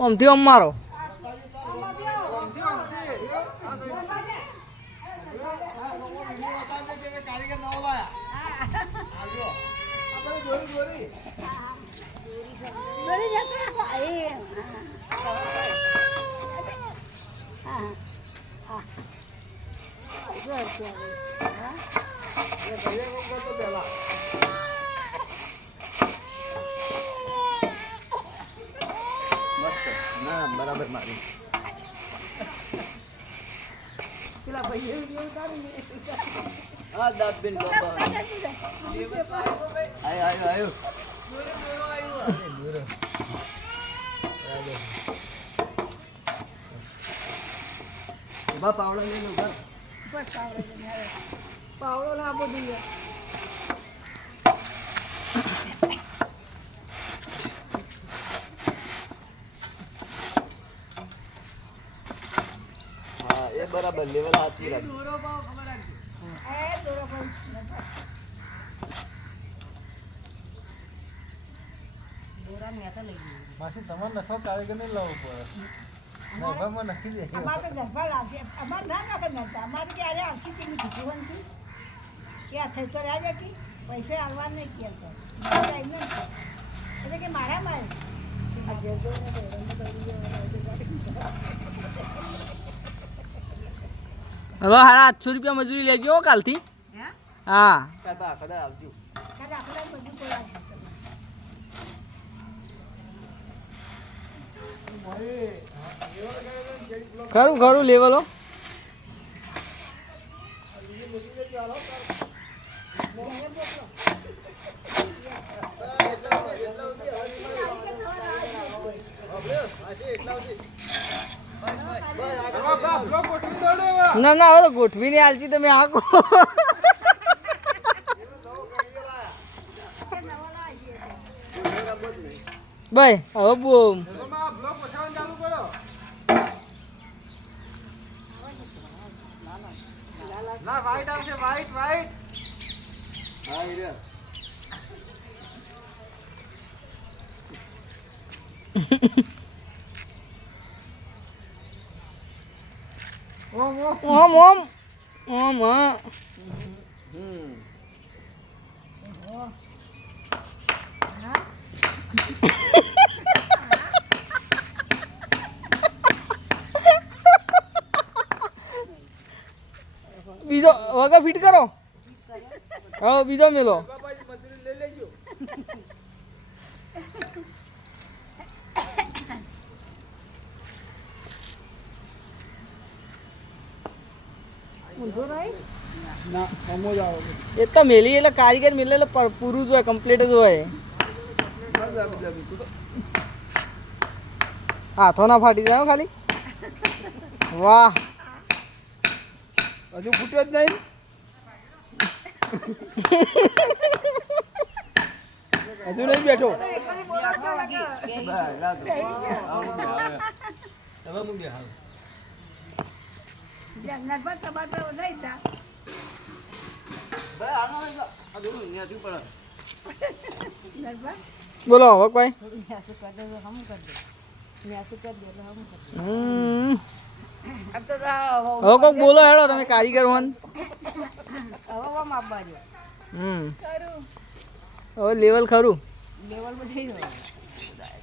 આમથી આમ મારો બરાબર મારી પેલા ભાઈ વિડિયો ઉતારીને આ દાબેન બાબા આયો દૂરો બા પાવડો લઈ લો બસ પાવડો લાવો દઈએ એ બરાબર લેવલ સાચી રાખજો દોરો ભાવ ખબર રાખજો એ દોરો ભાવ દોરા મેતા લઈ ગયો માસી તમારે નથો કારીગર ને લાવવો પડે નભામાં નખી દે અમારે તો ગરબા લાવશે અમારે ના નાખે નતા અમારે ક્યારે આવશે કે જીવન થી ક્યાં થઈ ચડ્યા આવ્યા કે પૈસે આવવા નહીં ક્યાં એટલે કે મારા મારે હવે 850 રૂપિયા મજૂરી લેજો કાલથી હા કદા કદા આવજો ખરું ખરું લેવલો ના ના હવે તો ગોઠવીને આલજી તમે આખો ભાઈ હવે બોમ ના વાઈટ આવશે વાઈટ વાઈટ હા હીરા ઓમ ઓમ હા બીજો વગર ફિટ કરો હા બીજો મેલો મજૂરી લઈ લેજો ના સમો જ આવે એ તો મેલી એટલે કારીગર મેલે એટલે પૂરું જ હોય કમ્પ્લીટ જ હોય હાથો ના ફાટી જાય ખાલી વાહ હજુ ફૂટ્યો જ નહીં હજુ નહીં બેઠો બોલો હવકભાઈ હવે કોક બોલો હેડો તમે કારીગર હોન હવે લેવલ ખરું લેવલ પર જઈ રહ્યો